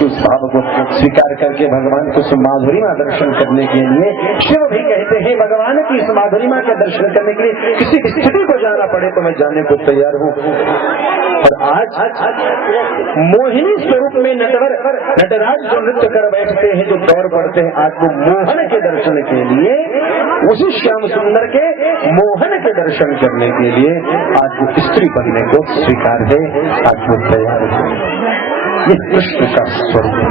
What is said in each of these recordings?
उसके उस भाव को स्वीकार करके भगवान को उस माधुरिमा दर्शन करने के लिए शिव भी कहते हैं भगवान की इस माधुरिमा के दर्शन करने के लिए किसी स्थिति को जाना पड़े तो मैं जाने को तैयार हूँ। और आज मोहिनी स्वरूप में नटराज जो नृत्य कर बैठते हैं, जो दौड़ पड़ते हैं, आज वो मोहन के दर्शन के लिए, उसी श्याम सुंदर के मोहन के दर्शन करने के लिए आज वो स्त्री बनने को स्वीकार है, आज वो तैयार है। ये कृष्ण का स्वरूप है।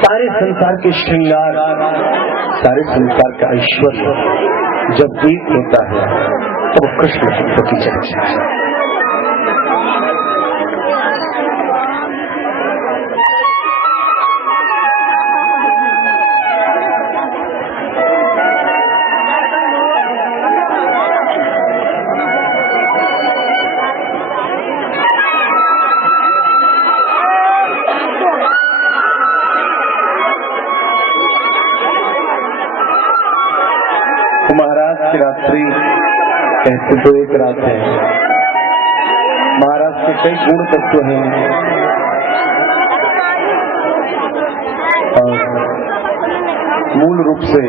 सारे संसार के श्रृंगार, सारे संसार का ऐश्वर्य जब एक होता है तो वो कृष्ण तत्व की चर्चा है। महाराज की रात्रि कहते तो एक रात है, महाराज के कई गुण तत्व हैं और मूल रूप से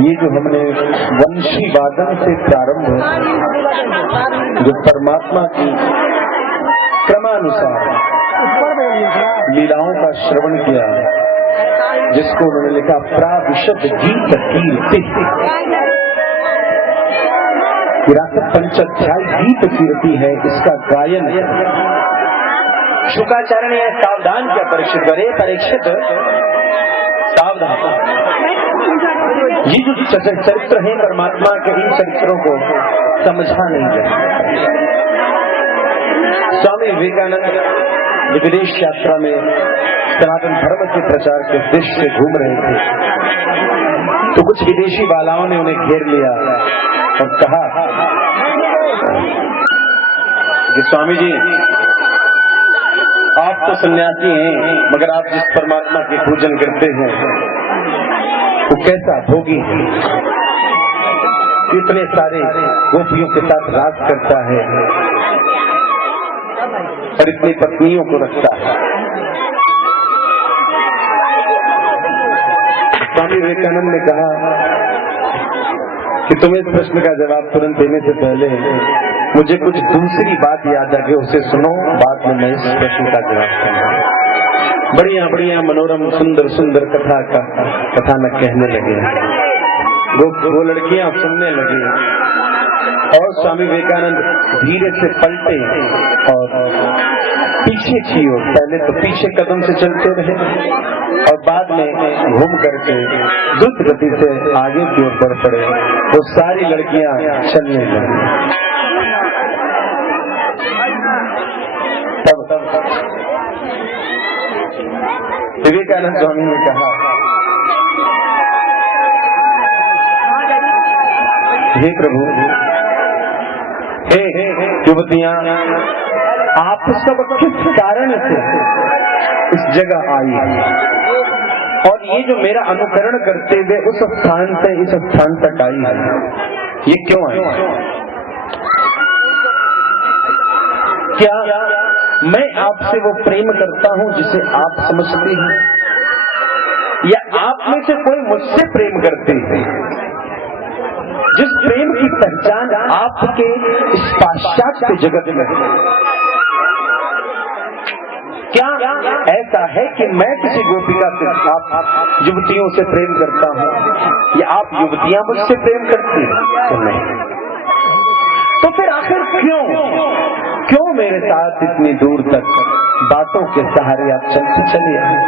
ये जो हमने वंशी वादन से प्रारंभ जो परमात्मा की क्रमानुसार लीलाओं का श्रवण किया, जिसको उन्होंने लिखा प्राविशद गीत कीर्ति, विरासत पंचाध्याय गीत कीर्ति है, इसका गायन शुकाचार्य ने सावधान किया परीक्षित करे, परीक्षित सावधान, ये जो चरित्र है परमात्मा के, इन चरित्रों को समझा नहीं गया। स्वामी विवेकानंद विदेश यात्रा में सनातन धर्म के प्रचार के उद्देश्य से घूम रहे थे, तो कुछ विदेशी बालाओं ने उन्हें घेर लिया और कहा कि स्वामी जी, आप तो सन्यासी हैं, मगर आप जिस परमात्मा की पूजन करते हैं वो कैसा भोगी है, इतने सारे गोपियों के साथ राज करता है और इतनी पत्नियों को रखता है। स्वामी विवेकानंद ने कहा कि तुम्हें इस प्रश्न का जवाब तुरंत देने से पहले मुझे कुछ दूसरी बात याद आ गई, उसे सुनो, बाद में मैं इस प्रश्न का जवाब दूंगा। बढ़िया बढ़िया मनोरम सुंदर सुंदर कथानक कहने लगे, वो लड़कियां सुनने लगी और स्वामी विवेकानंद धीरे से पलटे और पीछे की ओर, पहले तो पीछे कदम से चलते रहे और बाद में घूम करके द्रुत गति से आगे की ओर बढ़ पड़े। वो सारी लड़कियां चलने लगी। तब विवेकानंद स्वामी ने कहा, हे प्रभु, हे युवतियां, आप सब किस कारण से इस जगह आई और ये जो मेरा अनुकरण करते हुए उस स्थान से इस स्थान तक आई है, ये क्यों आई? क्या मैं आपसे वो प्रेम करता हूँ जिसे आप समझते हैं, या आप में से कोई मुझसे प्रेम करते हैं? जिस प्रेम की पहचान आपके इस पाश्चात्य जगत में, क्या ऐसा है कि मैं किसी गोपिका से, आप युवतियों से प्रेम करता हूँ, या आप युवतियां मुझसे प्रेम करती हैं? तो नहीं। तो फिर आखिर क्यों मेरे साथ इतनी दूर तक बातों के सहारे आप चलते चले आए?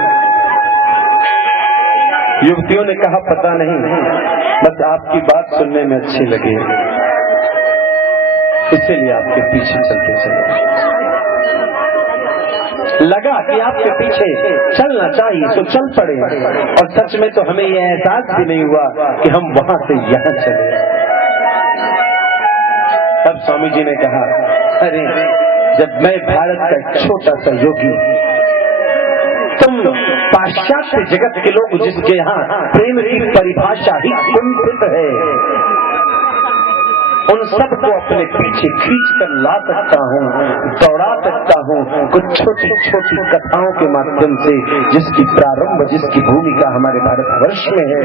युवतियों ने कहा, पता नहीं, बस आपकी बात सुनने में अच्छी लगी, इसीलिए आपके पीछे चलते चले। लगा कि आपके पीछे चलना चाहिए तो चल पड़े, और सच में तो हमें यह एहसास भी नहीं हुआ कि हम वहां से यहाँ चले। तब स्वामी जी ने कहा, अरे जब मैं भारत का एक छोटा सा योगी, तुम पाश्चात्य जगत के लोग जिसके यहाँ प्रेम की परिभाषा ही कुंठित है, उन सबको अपने पीछे खींच कर ला सकता हूँ, दौड़ा सकता हूँ कुछ छोटी छोटी कथाओं के माध्यम से, जिसकी प्रारंभ, जिसकी भूमिका हमारे भारतवर्ष में है।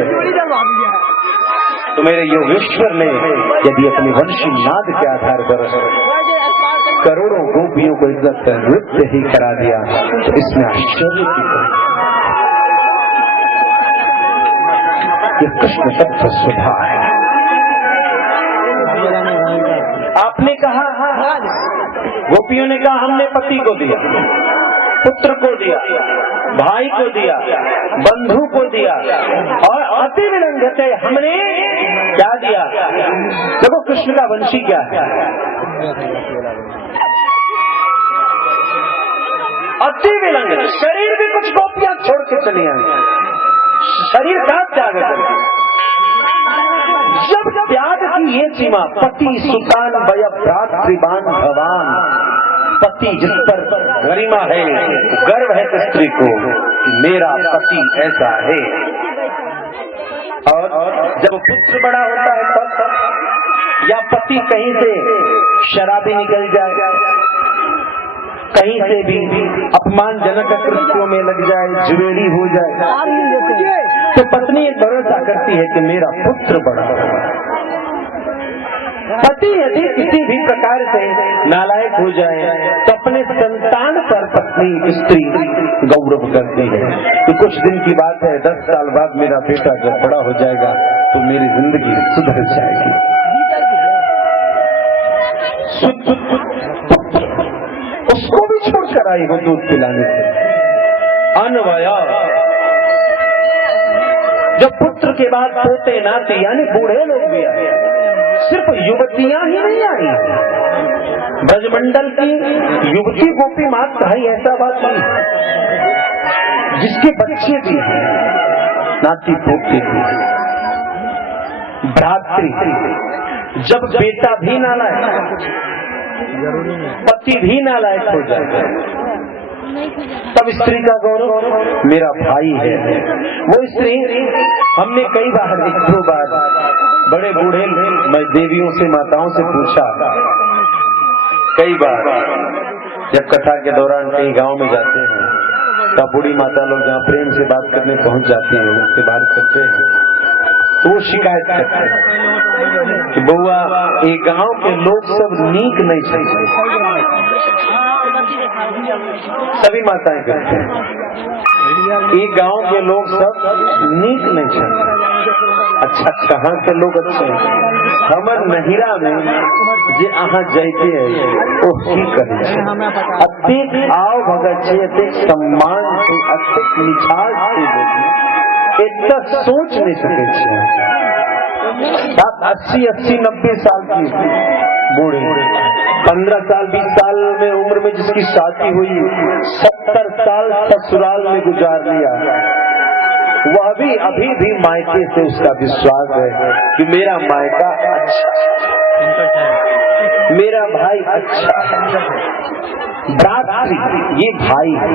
तो मेरे योगेश्वर ने यदि अपनी वंशी नाद के आधार पर करोड़ों गोपियों को इज्जत का नृत्य ही करा दिया, तो इसमें आश्चर्य की बात ये कृष्ण तत्व सुधा है। आपने कहा, गोपियों ने कहा हमने पति को दिया, पुत्र को दिया, भाई को दिया, बंधु को दिया, और अति विलंघते हमने क्या दिया? देखो कृष्ण का वंशी क्या है, अति विलंघ। शरीर भी कुछ गोपियां छोड़ के चली आई, शरीर का त्याग कर। जब त्याग की ये सीमा, पति सुतान वय भ्रातृवान भवान, पति जिस पर गरिमा है, गर्व है स्त्री को, मेरा पति ऐसा है। और जब पुत्र बड़ा होता है तब, या पति कहीं से शराबी निकल जाए, कहीं से भी अपमानजनक कृत्यों में लग जाए, जुएरी हो जाए, तो पत्नी एक भरोसा करती है कि मेरा पुत्र बड़ा होगा। पति यदि किसी भी प्रकार से नालायक हो जाए तो अपने संतान पर पत्नी स्त्री गौरव करती है कि कुछ दिन की बात है, 10 साल बाद मेरा बेटा जब बड़ा हो जाएगा तो मेरी जिंदगी सुधर जाएगी। उसको भी छोड़कर आई हो दूध पिलाने से। अनवया, जब पुत्र के बाद पोते नाते यानी बूढ़े लोग भी आए, सिर्फ युवतियां ही नहीं आई, ब्रजमंडल की युवती गोपी मात्र है, ऐसा बात नहीं, जिसके बच्चे भी हैं, नाती पोते भी, भ्रातृ। जब बेटा भी नालायक, पति भी नालायक हो जाए, तब स्त्री का गौरव मेरा भाई है। वो स्त्री, हमने कई बार, 1-2 बार बड़े बूढ़े मैं देवियों से, माताओं से पूछा, कई बार जब कथा के दौरान कहीं गांव में जाते हैं तो बूढ़ी माता लोग जहाँ प्रेम से बात करने पहुंच जाती है, उनसे बात करते हैं, तो वो शिकायत करते हैं कि बउआ ये गांव के लोग सब नीक नहीं चाहिए। सभी माताएं कहते हैं ये गांव के लोग सब नीक नहीं चाहिए। अच्छा, कहाँ के लोग अच्छे हैं? हमर नहिरा में जे अहाँ जाते हैं वो की करे, अत्यधिक आओ भगत से, अत्यधिक सम्मान से, अत्यधिक निछाड़ से बोली, इतना सोच नहीं सके। 80, 90 साल की बूढ़ी, 15 साल 20 साल में उम्र में जिसकी शादी हुई, 70 साल ससुराल में गुजार लिया, वह भी अभी भी मायके से उसका विश्वास है कि मेरा मायका अच्छा, मेरा भाई अच्छा है, भ्रातृ ये भाई है।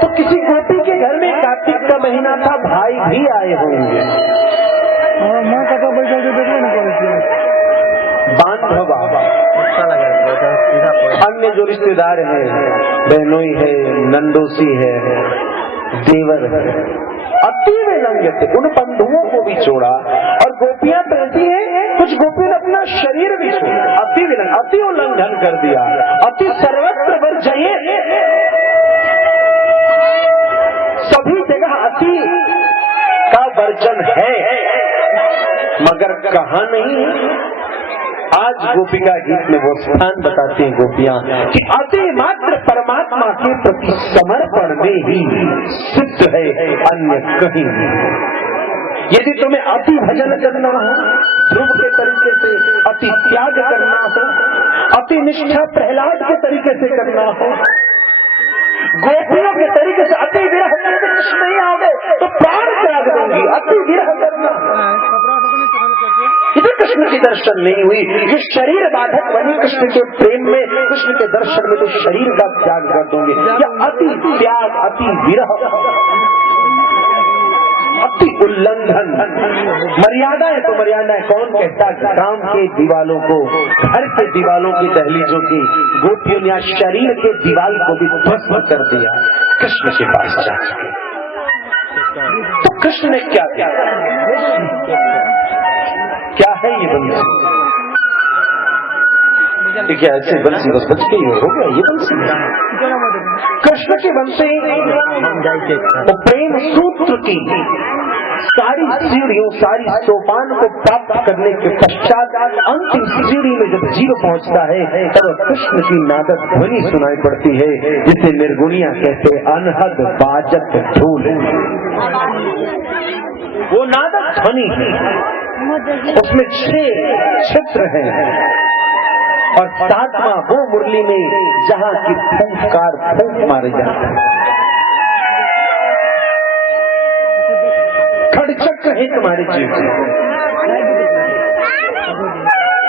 तो किसी गोपी के घर में कार्तिक का महीना था, भाई भी आए होंगे, बांधव, अन्य जो रिश्तेदार हैं, बहनोई है, नंदोसी है, देवर है, अति विलंघ थे, उन बंधुओं को भी छोड़ा। और गोपियां कहती हैं, कुछ गोपियों ने अपना शरीर भी छोड़ा, अति विलंघ, अति उल्लंघन कर दिया, अति सर्वत्र वर्जयेत्, सभी जगह अति का वर्जन है, मगर कहाँ नहीं। आज गोपिका गीत में वो स्थान बताती हैं गोपियां कि अति मात्र परमात्मा के प्रति समर्पण में ही सिद्ध है, अन्य कहीं नहीं। यदि तुम्हें अति भजन करना हो, ध्रुव के तरीके से अति त्याग करना हो, अति निष्ठा प्रहलाद के तरीके से करना हो, गोपियों के तरीके से अति विरह करके कृष्ण नहीं आ गए तो प्राण त्याग दूंगी, अति विरह करना, इधर कृष्ण की दर्शन नहीं हुई। ये शरीर बाधक बनी कृष्ण के प्रेम में, कृष्ण के दर्शन में, तो शरीर का त्याग कर दूंगी। या अति त्याग, अति विरह, अति उल्लंघन। मर्यादाएं तो मर्यादाएं, कौन कहता काम के दीवालों को, घर के दीवालों की दहलीजों की गोपियों ने शरीर के दीवाल को भी ध्वस्त कर दिया कृष्ण के पास जाकर। तो कृष्ण ने क्या किया? क्या है ये बंसी? क्या ऐसे बंसी बस बच गई हो गया ये बंसी? कृष्ण की बंसी तो प्रेम सूत्र की सारी सीढ़ियों, सारी सोपान को प्राप्त करने के पश्चात अंतिम सीढ़ी में जब जीव पहुंचता है तब कृष्ण की नादक ध्वनि सुनाई पड़ती है, जिसे निर्गुणिया कहते अनहद बाजत धूल। वो नादक ध्वनि उसमें 6 छिद्र हैं और 7वां वो मुरली में जहां की फूंकार फूंक मारे जाते हैं। खड़चक्र है तुम्हारे जीवन।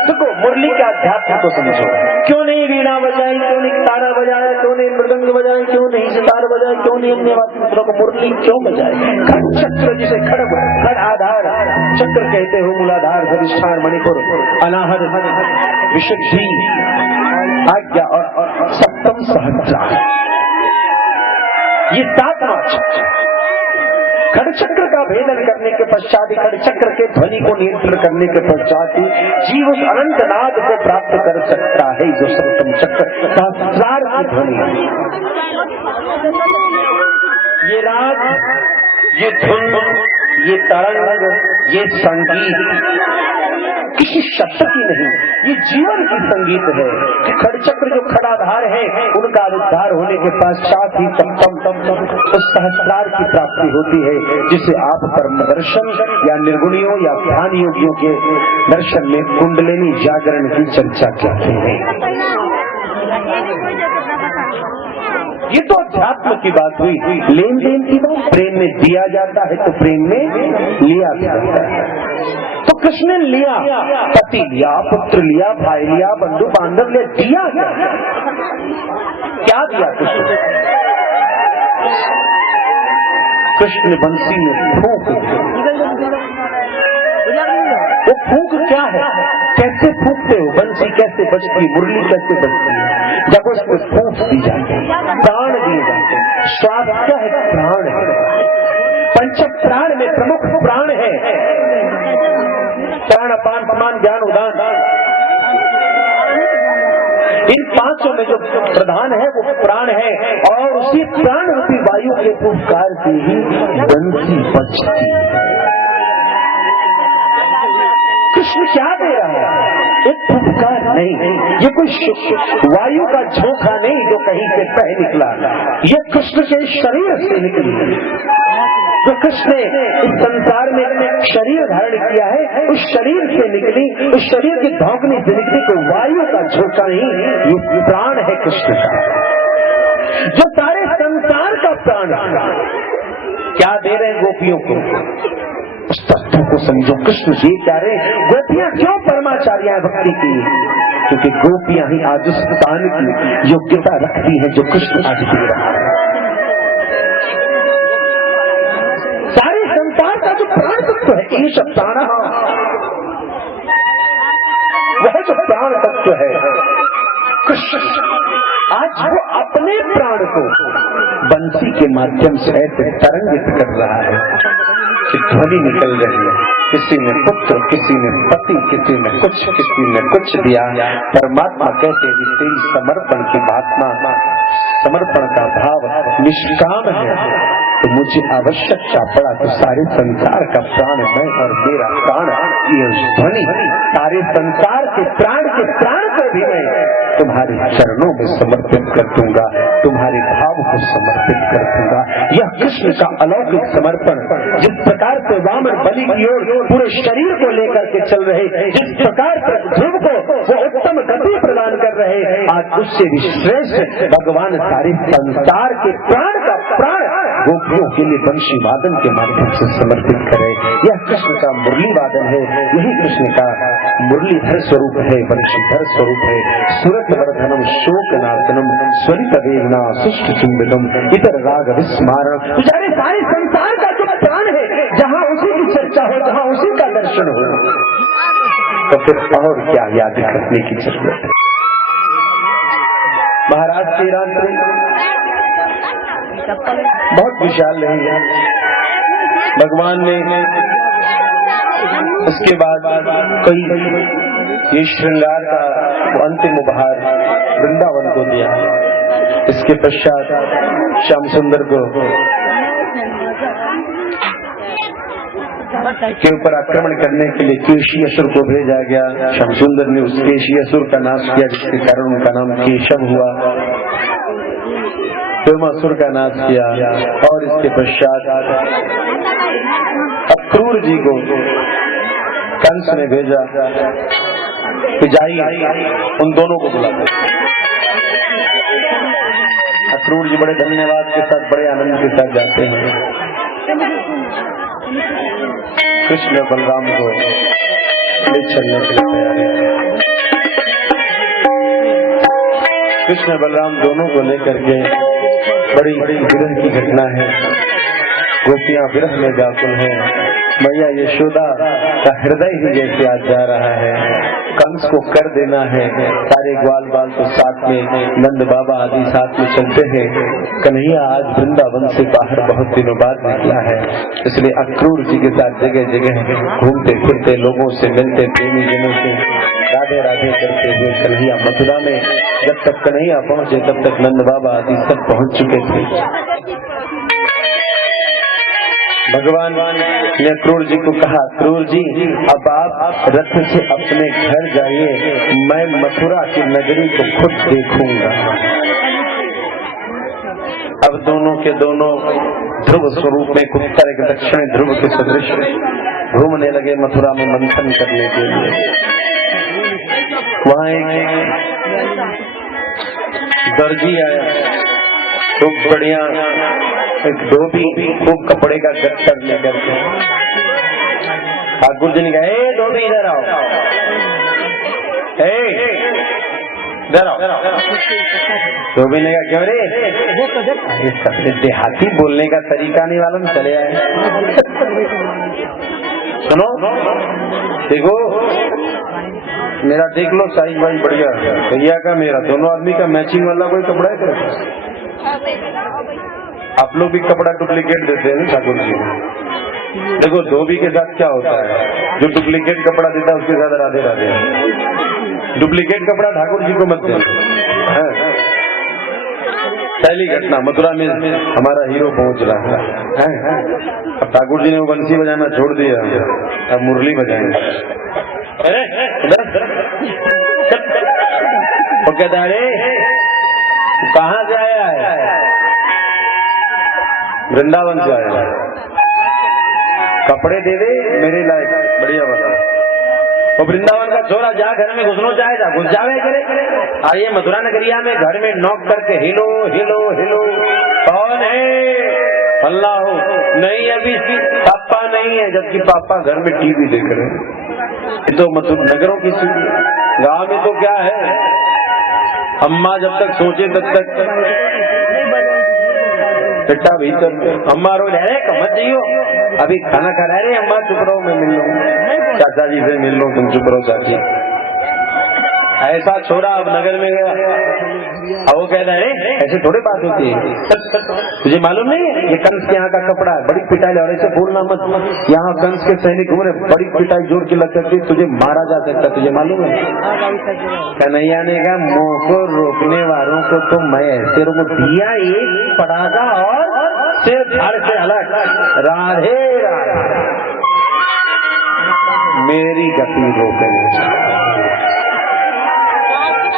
देखो मुरली के अध्यात्म को समझो। क्यों नहीं वीणा बजाई, क्यों नहीं तारा बजाया, क्यों नहीं मृदंग बजाए, क्यों नहीं सितार बजाए, क्यों नहीं अन्य वाद्यों को मुरली क्यों बजाए? खड़चक्र जिसे खड़ आधार चक्र कहते हो, मूलाधार अधिष्ठान मणिपुर अनाहत विशुद्धि आज्ञा और सप्तम सहस्रार, ये 7वां खड़चक्र का भेदन करने के पश्चात ही, खड़चक्र के ध्वनि को नियंत्रण करने के पश्चात ही जीव उस अनंत नाद को प्राप्त कर सकता है जो सप्तम चक्र सहस्रार की ध्वनि। ये राग, ये धुन, ये तरंग, ये संगीत किसी शब्द की नहीं, ये जीवन की संगीत है कि खड़चक्र जो खड़ाधार है उनका उद्धार होने के पश्चात ही सप्तम उस सहस्रार की प्राप्ति होती है, जिसे आप परम दर्शन या निर्गुणियों या ध्यान योगियों के दर्शन में कुंडलिनी जागरण की चर्चा करते हैं। ये तो अध्यात्म की बात हुई। लेन देन की बात, प्रेम में दिया जाता है तो प्रेम में लिया जाता है। तो कृष्ण ने लिया, पति लिया, पुत्र लिया, भाई लिया, बंधु बांधव लिया, दिया क्या दिया कृष्ण? कृष्ण ने बंसी में फूंक। वो फूंक क्या है? कैसे फूंकते हो? बंसी कैसे बजती, मुरली कैसे बजती है? जब उसको फूंक दी जाती है, प्राण दिए जाते हैं। श्वास क्या है? प्राण है। पंच प्राण में प्रमुख प्राण है प्राण, अपान, समान, ज्ञान, उदान। इन 5 में जो प्रधान है वो प्राण है और उसी प्राण रूपी वायु के फुफकार से ही बंसी बजती है। कृष्ण क्या दे रहा है? एक फुफकार नहीं, ये कोई वायु का झोंका नहीं जो कहीं से बह निकला, ये कृष्ण के शरीर से निकली। जो कृष्ण ने इस संसार में शरीर धारण किया है उस शरीर से निकली, उस शरीर की धौंकने से निकली तो वायु का झोंका नहीं, ये प्राण है कृष्ण का, जो सारे संसार का प्राण क्या दे रहे हैं गोपियों को? उस तत्व को समझो। कृष्ण ये कह रहे हैं, गोपियां क्यों परमाचार्य है भक्ति की? क्योंकि गोपियां ही आज उस स्थान की योग्यता रखती हैं जो कृष्ण आज दे रहा है। सारे संसार का जो प्राण तत्व है, ईश प्राण, वह जो प्राण तत्व है कृष्ण, आज वो अपने प्राण को बंसी के माध्यम से ऐसे तरंगित कर रहा है कि ध्वनि निकल रही है। किसी ने पुत्र, किसी ने पति, किसी ने कुछ दिया। परमात्मा कहते हैं तेरी समर्पण की भावना, समर्पण का भाव निष्काम है तो मुझे आवश्यकता पड़ा तो सारे संसार का प्राण मैं और मेरा प्राण, ये ध्वनि सारे संसार के प्राण को भी मैं तुम्हारे चरणों में समर्पित कर दूंगा, तुम्हारे भाव को समर्पित कर दूंगा। यह कृष्ण का अलौकिक समर्पण, जिस प्रकार से वामन बलि की ओर पूरे शरीर को लेकर के चल रहे, जिस प्रकार से ध्रुव को वो उत्तम गति प्रदान कर रहे, आज उससे भी श्रेष्ठ भगवान सारे संसार के प्राण का प्राण गोपियों के लिए बंशी वादन के माध्यम से समर्पित करे। यह कृष्ण का मुरली वादन है, यही कृष्ण का मुरलीधर स्वरूप है, बंशीधर स्वरूप है। सुरत वर्धनम शोक नाशनम स्वरित वेदना सुष्ट चुंबितम इतर राग विस्मारण। सारे संसार का जो प्राण है, जहाँ चाहो जहां उसी का दर्शन हो, तो फिर और क्या याद करने की जरूरत है। महाराज की रात्रि बहुत विशाल रही। भगवान ने उसके बाद कई ये श्रृंगार का अंतिम उपहार वृंदावन को दिया। इसके पश्चात श्याम सुंदर को के ऊपर आक्रमण करने के लिए केशी असुर को भेजा गया। श्याम सुंदर ने उस केशी असुर का नाश किया, जिसके कारण उनका नाम केशव हुआ। व्योमासुर का नाश किया और इसके पश्चात अक्रूर जी को कंस ने भेजा कि जाइए उन दोनों को बुला। अक्रूर जी बड़े धन्यवाद के साथ, बड़े आनंद के साथ जाते हैं। कृष्ण बलराम को ले चलने के लिए तैयारी। कृष्ण बलराम दोनों को लेकर के बड़ी विरह की घटना है। गोपियां विरह में व्याकुल हैं। मैया यशोदा का हृदय ही जैसे आज जा रहा है। कंस को कर देना है। सारे ग्वाल बाल तो साथ में, नंद बाबा आदि साथ में चलते हैं। कन्हैया आज वृंदावन से बाहर बहुत दिनों बाद निकला है, इसलिए अक्रूर जी के साथ जगह जगह घूमते फिरते, लोगों से मिलते, प्रेमी जनों से राधे राधे करते हुए कन्हैया मथुरा में, जब तक कन्हैया पहुंचे तब तक नंद बाबा आदि सब पहुंच चुके थे। भगवान ने अक्रूर जी को कहा, अक्रूर जी अब आप रथ से अपने घर जाइए, मैं मथुरा की नगरी को खुद देखूंगा। अब दोनों के दोनों ध्रुव स्वरूप में उत्तर के दक्षिण ध्रुव के सदृश घूमने लगे मथुरा में मंथन करने के लिए। वहाँ एक दर्जी आया, खूब बढ़िया एक धोबी, खूब कपड़े का गट्टर लेकर के। ठाकुर जी ने कहा, ए धोबी इधर आओ, इधर आओ। धोबी ने कहा, क्यों रे? देहाती बोलने का तरीका नहीं मालूम, चले आए। सुनो, देखो मेरा देख लो साइज वाइज बढ़िया, भैया का मेरा दोनों आदमी का मैचिंग वाला कोई कपड़ा है? आप लोग भी कपड़ा डुप्लीकेट देते हैं ठाकुर जी को। देखो धोबी के साथ क्या होता है, जो डुप्लीकेट कपड़ा देता है उसके साथ राधे राधे। डुप्लीकेट कपड़ा ठाकुर जी को मत देना। पहली घटना, मथुरा में हमारा हीरो पहुंच रहा है। अब ठाकुर जी ने वो बंसी बजाना छोड़ दिया, अब मुरली बजाएंगे। वो कहता है, कहाँ से आया है? वृंदावन से आया। कपड़े दे दे मेरे लायक, बढ़िया बता। वो वृंदावन का छोरा जा घर में घुसना चाहेगा, घुस जावे करे। आइए मथुरा नगरिया में घर में नॉक करके हिलो हिलो हिलो, कौन है? अल्लाह हो। नहीं अभी पापा नहीं है, जबकि पापा घर में टीवी देख रहे हैं। ये तो नगरों की चीज, गाँव में तो क्या है, अम्मा जब तक सोचे तब तक बेटा भीतर। अम्मा रो रहे मत जियो, अभी खाना खा रहे, अम्मा चुप रहो, मैं मिल लूँ चाचा जी से, मिल लूँ, तुम चुप रहो चाची। ऐसा छोरा अब नगर में गया, अब वो कहता है ऐसे थोड़ी बात होती है, तुझे मालूम नहीं है ये कंस के यहाँ का कपड़ा है, बड़ी पिटाई और ऐसे बोलना मत, यहाँ कंस के सैनिक घूम रहे, बड़ी पिटाई जोर की लग सकती, तुझे मारा जा सकता, तुझे मालूम है? कन्हैया ने कहा, मुंह को रोकने वालों को तो मैं ऐसे रोक दिया, एक पड़ागा और सिर धड़ से अलग। राधे राधे, मेरी गति रोकने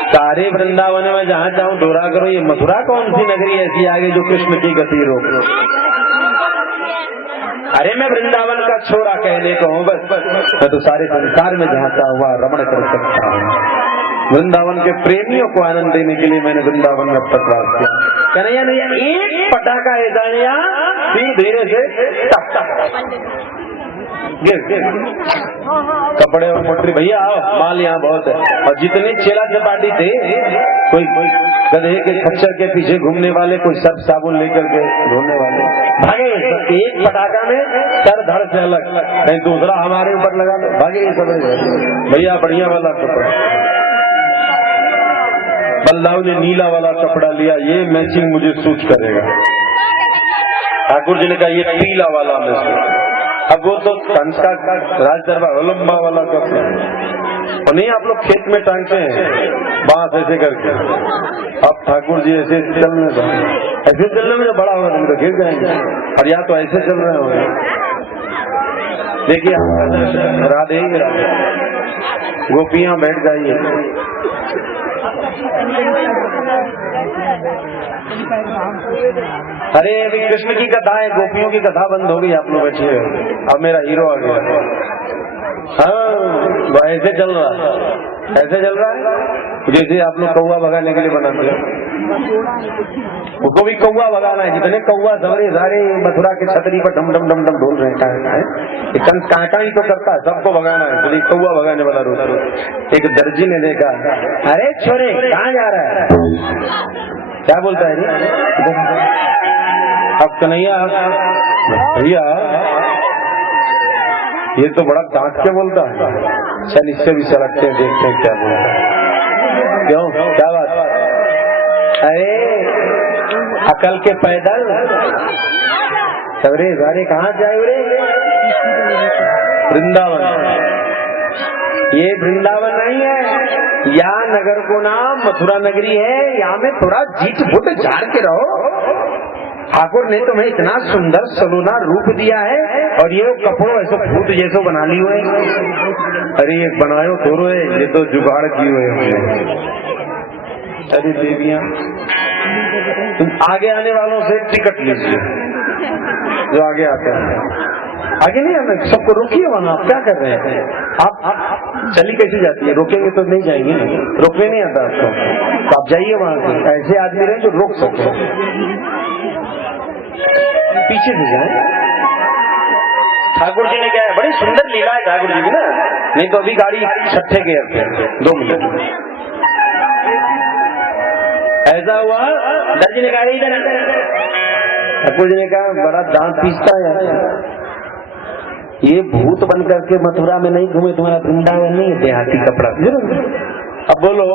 सारे वृंदावन में जहाँ चाहूँ डोरा करो, ये मथुरा कौन सी नगरी ऐसी आगे जो कृष्ण की गति रोक? अरे मैं वृंदावन का छोरा कहने को हूँ बस, मैं तो सारे संसार में जहाँ चाहूँ रमण कर सकता हूँ। वृंदावन के प्रेमियों को आनंद देने के लिए मैंने वृंदावन में अब तक वास किया। कन्हैया नहीं, एक पटाखा है जानिया, फिर धीरे से टक टक गिर कपड़े और पटरी। भैया आओ, माल यहाँ बहुत है। और जितने चेला चपाटी थे, कोई गधे के खच्चर के पीछे घूमने वाले, कोई सर्फ साबुन लेकर के धोने वाले, भागे। एक पटाखा में सर धड़ से अलग, कहीं दूसरा हमारे ऊपर लगा दो, भागे ये सब। भैया बढ़िया वाला कपड़ा, बल्लाव ने नीला वाला कपड़ा लिया, ये मैचिंग मुझे सूट करेगा। ठाकुर जी ने कहा ये पीला वाला मैचिंग। अब वो तो कंस का राज दरबार लंबा वाला कपड़ा, और नहीं आप लोग खेत में टांगते हैं बांस ऐसे करके। अब ठाकुर जी ऐसे चलने का, ऐसे चलने में जो बड़ा होगा तुम तो गिर जाएंगे, और या तो ऐसे चल रहे होंगे। देखिए राधे ही राधे, गोपियां बैठ जाइए। अरे अभी कृष्ण की कथा है, गोपियों की कथा बंद हो गई, आप लोग बैठे हो। अब मेरा हीरो आ गया। हाँ ऐसे चल रहा है, ऐसे चल रहा है जैसे आप लोग कौवा भगाने के लिए बनाते हैं। उसको भी कौवा भगाना है। जितने कौवा सवरे सारे मथुरा के छतरी पर डम डम डम डम ढोल रहे हैं। कंस कांटा ही तो करता है, सबको भगाना है, तो कौवा भगाने वाला रूप। एक दर्जी ने देखा, अरे छोरे कहाँ जा रहा है, क्या बोलता है? अब कन्हैया भैया ये तो बड़ा डांट के बोलता है, चल इससे भी सड़कते हैं, देखते हैं क्या बोलता है। क्यों, क्या बात? अरे अकल के पैदल सवरे सारे कहाँ जाए? वृंदावन। ये वृंदावन नहीं है, यहाँ नगर को नाम मथुरा नगरी है। यहाँ में थोड़ा जीत फुट झाड़ के रहो। ठाकुर ने तुम्हें इतना सुंदर सलोना रूप दिया है, और ये कपड़ों ऐसे फूट जैसे बना ली हुए। अरे ये बनायो थोड़ो है, ये तो जुगाड़ की हुए हमने। अरे देवियां, तुम आगे आने वालों से टिकट लीजिए, जो आगे आते हैं। आगे नहीं आना, सबको रोकिए वहां। आप क्या कर रहे हैं? आप चली कैसे जाती है? रोकेंगे तो नहीं जाएंगे, रोकने नहीं आता आपको, तो आप जाइए वहां से। ऐसे आदमी रहे जो रोक सके, पीछे से जाए। ठाकुर जी ने क्या है, बड़ी सुंदर लीला है ठाकुर जी की ना। नहीं तो अभी गाड़ी छठे गेयर पे, 2 मिनट ऐसा हुआ। दर्जी ने कहा इधर, ठाकुर जी ने कहा बड़ा दांत पीसता है, ये भूत बन करके मथुरा में नहीं घूमे, तुम्हारा वृंदावन नहीं देहाती कपड़ा। अब बोलो,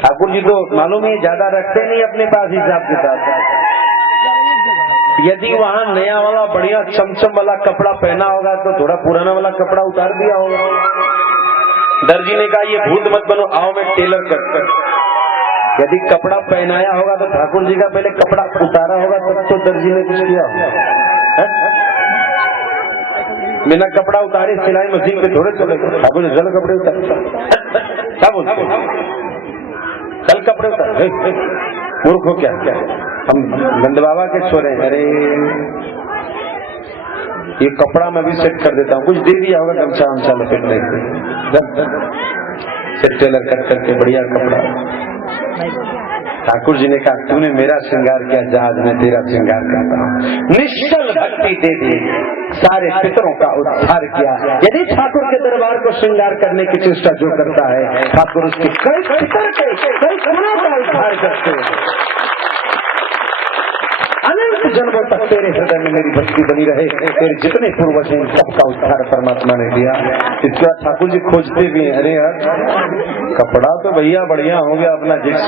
ठाकुर जी तो मालूम है ज्यादा रखते नहीं अपने पास हिसाब के साथ। यदि वहाँ नया वाला बढ़िया चमचम वाला कपड़ा पहना होगा तो थोड़ा पुराना वाला कपड़ा उतार दिया होगा। दर्जी ने कहा ये भूत मत बनो, आओ मैं टेलर कर। यदि कपड़ा पहनाया होगा तो ठाकुर जी का पहले कपड़ा उतारा होगा, तब तो दर्जी ने कुछ किया होगा। बिना कपड़ा उतारे सिलाई मशीन पे थोड़े चलेगा। ठाकुर जी चल कपड़े उतार, क्या बोलते? कल कपड़े उतार, मूर्ख हो क्या? हम नंद बाबा के छोरे। अरे ये कपड़ा मैं भी सेट कर देता हूँ, कुछ दे दिया होगा गमछा हमछा लपेटने से, टेलर कट करके बढ़िया कपड़ा। ठाकुर जी ने कहा तूने मेरा श्रृंगार किया, जहाज में तेरा श्रृंगार करता हूँ। निश्चल भक्ति दे दी, सारे पितरों का उद्धार किया। यदि ठाकुर के दरबार को श्रृंगार करने की चेष्टा जो करता है, ठाकुर उसके कई पितर के कई गुणों का उद्धार करते हैं। अनंत जन्मों तक तेरे हृदय में मेरी भक्ति बनी रहे। तेरे जितने पूर्वज हैं सबका उद्धार परमात्मा ने दिया। इसके बाद ठाकुर जी खोजते भी हैं, अरे यार कपड़ा तो भैया बढ़िया हो गया अपना जिक्स।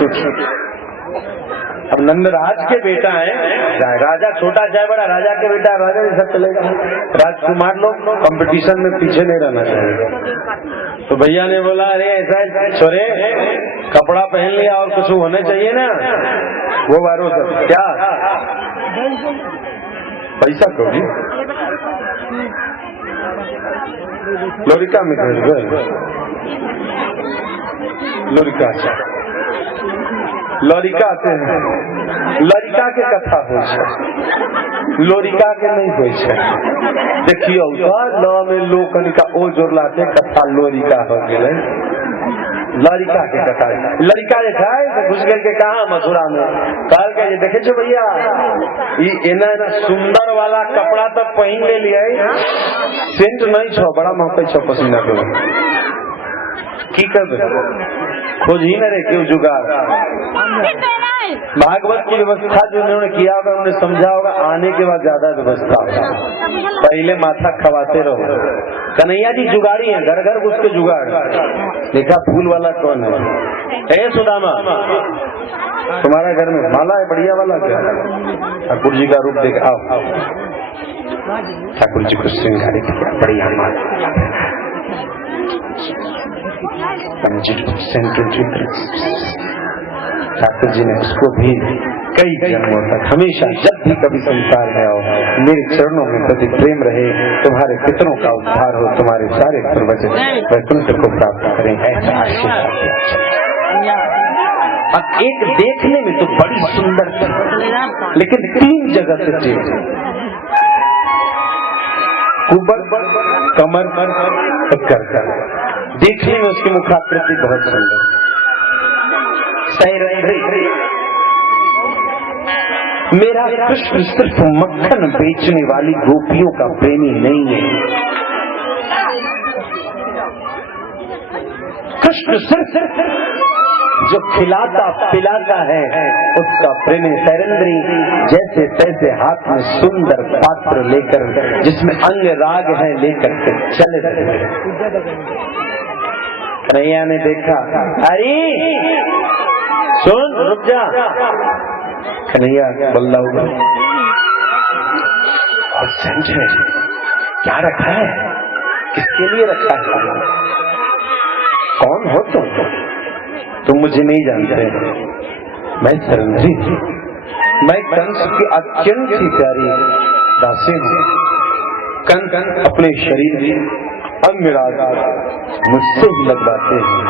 अब नंदराज के बेटा है, राजा छोटा चाहे बड़ा, राजा के बेटा राजा ही सब चलेगा। राजकुमार लोग कंपटीशन में पीछे नहीं रहना चाहिए। तो भैया ने बोला अरे ऐसा छोरे कपड़ा पहन लिया और कुछ होना चाहिए ना, वो बारो सब क्या पैसा कौड़ी लोरिका में लोरिका लौरिका से लौरिका के कथा हो, लोरिका के नहीं हो। देखियो ल में लोकन का ओ जोड़ लाते कथा लोरिका हो गए। लड़का के कथा लड़का जे था तो घुस गए के कहा मथुरा में काल के देखे छो भैया ये एना सुंदर वाला कपड़ा तो पहन ले लिया सेंट नहीं छो बड़ा महक छो पसीना को की कर खोज ही न रे क्यों जुगाड़ भागवत की व्यवस्था जो उन्होंने किया होगा उन्होंने समझा होगा आने के बाद ज्यादा व्यवस्था होगा पहले माथा खवाते रहो कन्हैया जी जुगाड़ी हैं घर घर घुस के जुगाड़ देखा फूल वाला कौन है ए सुदामा तुम्हारा घर में माला है बढ़िया वाला क्या ठाकुर जी का रूप देखा आओ ठाकुर जी को श्रृंगारी किया बढ़िया माला ठाकुर जी ने उसको भी कई जन्मों तक हमेशा जब भी कभी संसार में आओ मेरे चरणों में प्रति प्रेम रहे तुम्हारे पितरों का उद्धार हो तुम्हारे सारे पूर्वज वैकुंठ को प्राप्त करें ऐसा आशीर्वाद। अब एक देखने में तो बड़ी सुंदर थी लेकिन 3 जगह से चेंज कुबर कमर कर देखने में उसकी मुखाकृति बहुत सुंदर सैरंध्री मेरा कृष्ण सिर्फ मक्खन बेचने वाली गोपियों का प्रेमी नहीं है कृष्ण सिर्फ जो खिलाता पिलाता है उसका प्रेमी सैरंध्री जैसे तैसे हाथ में सुंदर पात्र लेकर जिसमें अंग राग है लेकर के चले कन्हैया ने देखा अरे सुन रुक जा कन्हैया बल्ला हुआ और समझे क्या रखा है किसके लिए रखा है कौन हो तुम मुझे नहीं जानते मैं सैरंध्री मैं कंस की अत्यंत ही प्यारी दासी हूँ कंस अपने शरीर अंगराग मुझसे ही लगवाते हैं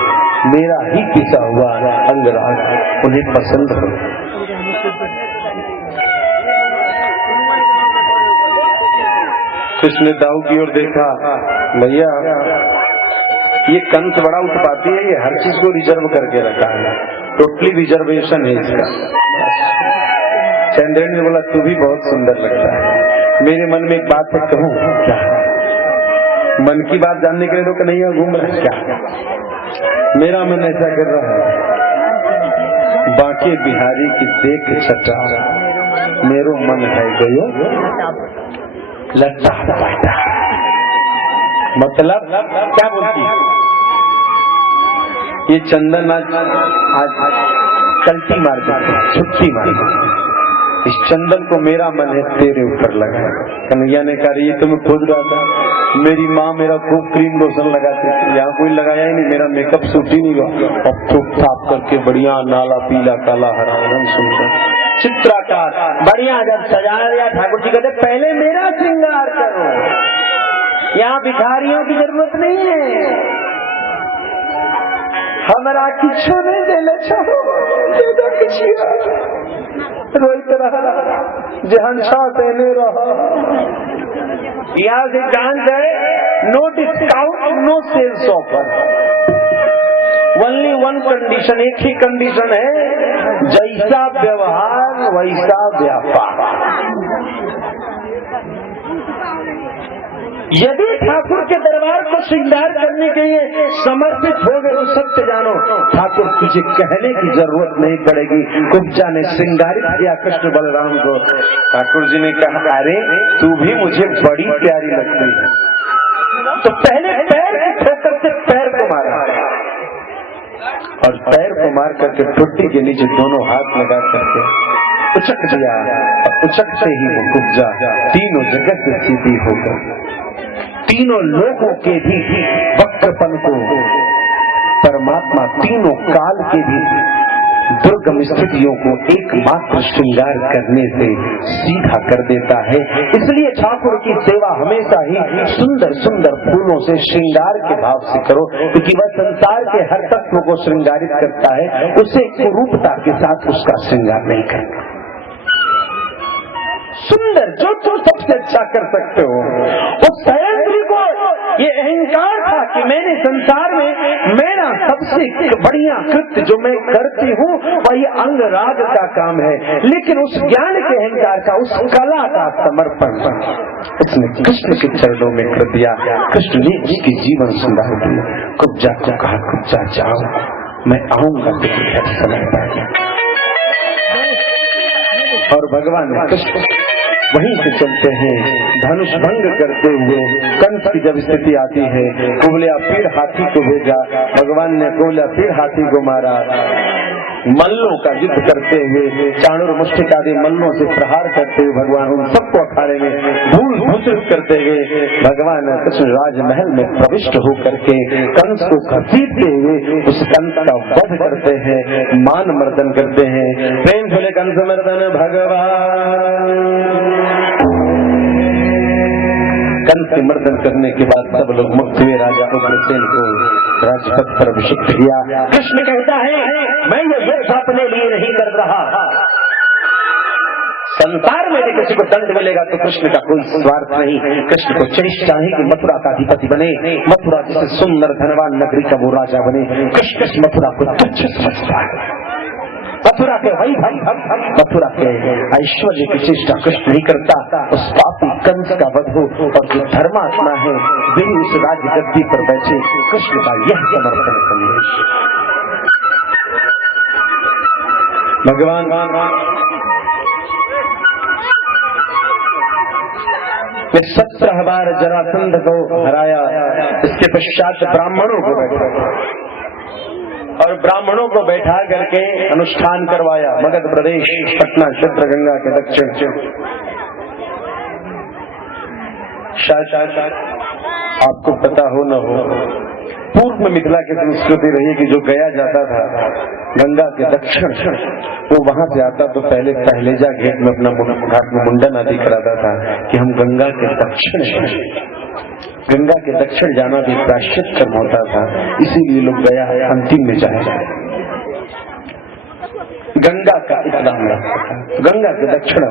मेरा ही पिसा हुआ अंगराग उन्हें पसंद है कृष्ण ने दाऊ की ओर देखा भैया ये कंस बड़ा उत्पाती है ये हर चीज को रिजर्व करके रखा है टोटली रिजर्वेशन है इसका चंद्रेन ने बोला तू भी बहुत सुंदर लगता है मेरे मन में एक बात है कहूँ क्या मन की बात जानने के लिए तो कन्हैया घूम रहा है क्या मेरा मन ऐसा कर रहा है बाकी बिहारी की देख छटा मेरो मन है गयो लट्टा बैठा मतलब क्या बोलती है ये चंदन आज कल्टी मार देता छुट्टी मार देता इस चंदन को मेरा मन है तेरे ऊपर लगा कन्हैया ने कहा ये तो मैं खुद रहा था मेरी माँ मेरा खूब क्रीम लोशन लगाती थी यहाँ कोई लगाया ही नहीं मेरा मेकअप सूट ही नहीं हुआ अब तो साफ करके बढ़िया नाला पीला काला हरा रंग सुंदर चित्राकार बढ़िया जब सजा दिया ठाकुर जी कहते पहले मेरा श्रृंगार करो यहाँ भिखारियों की जरूरत नहीं है हमारा किच्छो नहीं देले रोहित रहा जहन देने रहा यहाँ से जान जाए no discount no sales offer only one condition एक ही कंडीशन है जैसा व्यवहार वैसा व्यापार यदि ठाकुर के दरबार को श्रृंगार करने के लिए समर्पित हो गए तो सत्य जानो ठाकुर तुझे कहने की जरूरत नहीं पड़ेगी कुब्जा ने श्रृंगारित किया कृष्ण बलराम को ठाकुर जी ने कहा अरे तू भी मुझे बड़ी प्यारी लगती है तो पहले पैर की ठोकर से पैर को मारा और पैर को मार करके टुट्टी के नीचे दोनों हाथ लगा करके उचक दिया उचक से ही वो कुब्जा तीनों जगह से सीधी होकर तीनों लोगों के भी वक्रपन को परमात्मा तीनों काल के भी दुर्गम स्थितियों को एकमात्र श्रृंगार करने से सीधा कर देता है। इसलिए ठाकुर की सेवा हमेशा ही सुंदर सुंदर फूलों से श्रृंगार के भाव से करो क्योंकि वह संसार के हर तत्व को श्रृंगारित करता है उसे कुरूपता के साथ उसका श्रृंगार नहीं करता। सुंदर जो तुम सबसे अच्छा कर सकते हो उस सैरंध्री को ये अहंकार था कि मैंने संसार में मेरा सबसे बढ़िया कृत्य जो मैं करती हूँ वही अंग राग का काम है, लेकिन उस ज्ञान के अहंकार का, उस कला का समर्पण उसने कृष्ण के चरणों में कर दिया। कृष्ण ने उसकी जीवन सुधार दिया। कुब्जा को कहा, कुब्जा जाओ, मैं आऊंगा तेरे घर समय पर। और भगवान कृष्ण वहीं से चलते हैं, धनुष भंग करते हुए। कंस की जब स्थिति आती है, कुबलिया फिर हाथी को भेजा, भगवान ने कुबलिया फिर हाथी को मारा। मल्लों का युद्ध करते हुए, चाणूर मुष्टिक आदि मल्लों से प्रहार करते हुए भगवान उन सबको अखाड़े में धूल भूषित करते हुए भगवान कृष्ण राजमहल में प्रविष्ट होकर के कंस को घसीटते हुए उस कंस का वध करते हैं, मान मर्दन करते हैं। प्रेम से कंस मर्दन भगवान। कंस के मर्दन करने के बाद सब लोग मुक्त हुए। राजा उग्रसेन को राजपथ पर अभिषिक्त किया। कृष्ण कहता है, मैं ये युद्ध अपने लिए नहीं कर रहा, संसार में यदि किसी को दंड मिलेगा तो कृष्ण का कोई स्वार्थ नहीं। कृष्ण को चेष्टा है कि मथुरा का अधिपति बने, मथुरा जैसे सुंदर धनवान नगरी का वो राजा बने। कृष्ण मथुरा को तुच्छ समझता है, मथुरा के वैभव, मथुरा के ऐश्वर्य की चेष्टा कृष्ण नहीं करता। उस पापी कंस का वध हो और जो धर्मात्मा है वे उस राज्य गद्दी पर बैठे। कृष्ण का यह समर्पण संदेश। भगवान ने 17 बार जरासंध को हराया। इसके पश्चात ब्राह्मणों को बैठा और ब्राह्मणों को बैठा करके अनुष्ठान करवाया। मगध प्रदेश, पटना क्षेत्र, गंगा के दक्षिण। शायद आपको पता हो न हो, पूर्व में मिथिला की संस्कृति रही कि जो गया जाता था गंगा के दक्षिण, वो वहां से आता तो पहले पहलेजा घेट में अपना घाट में मुंडन आदि कराता था कि हम गंगा के दक्षिण हैं। गंगा के दक्षिण जाना भी प्रायश्चित कर्म होता था, इसीलिए लोग गया है अंतिम में जाए। गंगा का इस्लाम गंगा के दक्षिण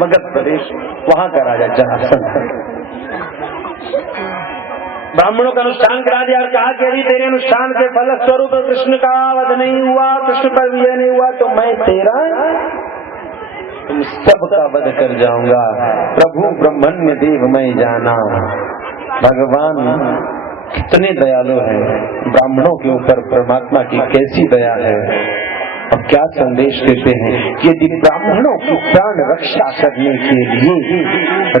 मगध प्रदेश, वहां का राजा जरासंध। ब्राह्मणों का अनुष्ठान करा दिया और कहा कि यदि तेरे अनुष्ठान के फल स्वरूप कृष्ण का वध नहीं हुआ, कृष्ण पर विजय नहीं हुआ, तो मैं तेरा तुम सबका वध कर जाऊंगा। प्रभु ब्रह्मण्य देव मैं जाना। भगवान कितने दयालु हैं, ब्राह्मणों के ऊपर परमात्मा की कैसी दया है। और क्या संदेश देते हैं कि यदि ब्राह्मणों की प्राण रक्षा करने के लिए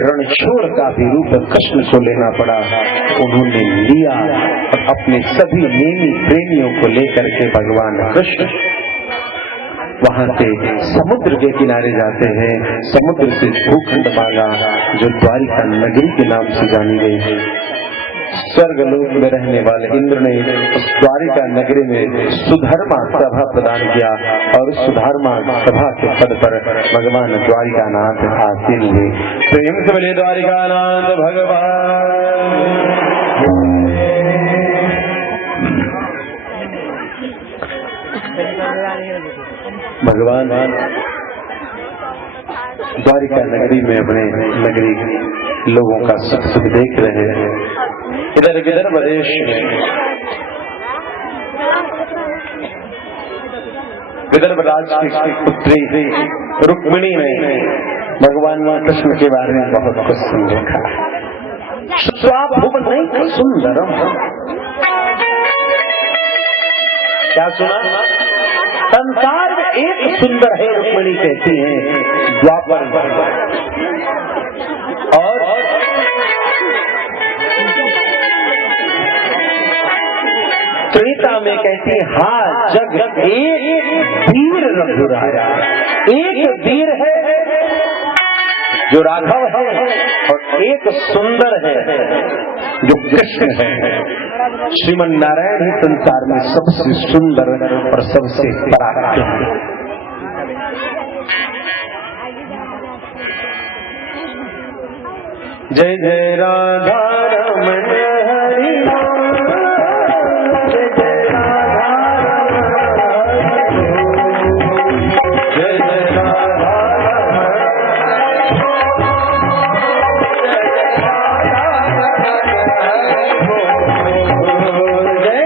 रणछोड़ का भी रूप कृष्ण को लेना पड़ा, उन्होंने लिया और अपने सभी नेमी प्रेमियों को लेकर के भगवान कृष्ण वहां से समुद्र के किनारे जाते हैं। समुद्र से भूखंड मांगा जो द्वारिका नगरी के नाम से जानी गई। स्वर्गलोक में रहने वाले इंद्र ने उस द्वारिका नगरी में सुधर्मा सभा प्रदान किया और उस सुधर्मा सभा के पद पर भगवान द्वारिकानाथ आसीन हुए। प्रेम से बोले द्वारिकानाथ भगवान। भगवान द्वारिका नगरी में अपने नगरी लोगों का सुख सुख देख रहे हैं। इधर विदर्भ प्रदेश में विदर्भ राज की पुत्री रुक्मिणी ने भगवान कृष्ण के बारे में बहुत कुछ समझा। स्वाभुवन नहीं सुंदरम, क्या सुना? संसार में एक सुंदर है, रुक्मिणी कहती है द्वापर। और त्रेता में कहती है हाँ जग एक वीर रघुराया। एक वीर है जो राघव है और एक सुंदर है जो कृष्ण है। श्रीमन नारायण ही संसार में सबसे सुंदर और सबसे पराक्रम है। जय जय राधा रमण हरि, जय जय राधा जय जय राधा जय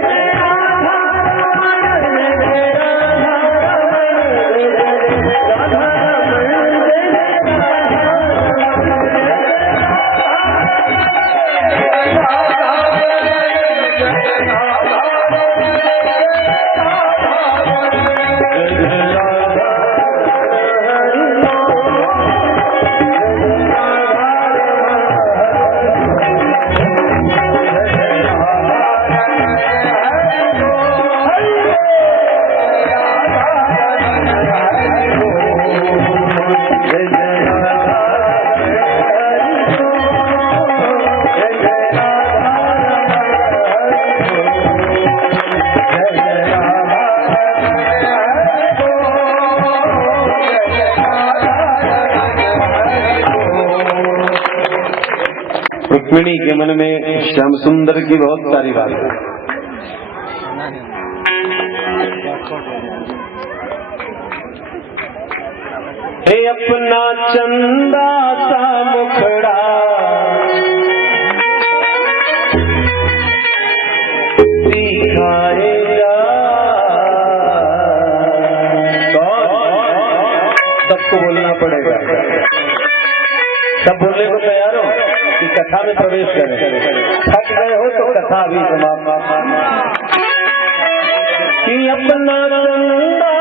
रुक्मिणी के मन में श्याम सुंदर की बहुत सारी बात है। हे अपना चंदा सा मुखड़ा दिखाएगा कौन? सबको बोलना पड़ेगा। सब बोलने को तैयार हो कि कथा में प्रवेश करें? थक गए हो तो कथा भी समाप्त। कि अपना चंदा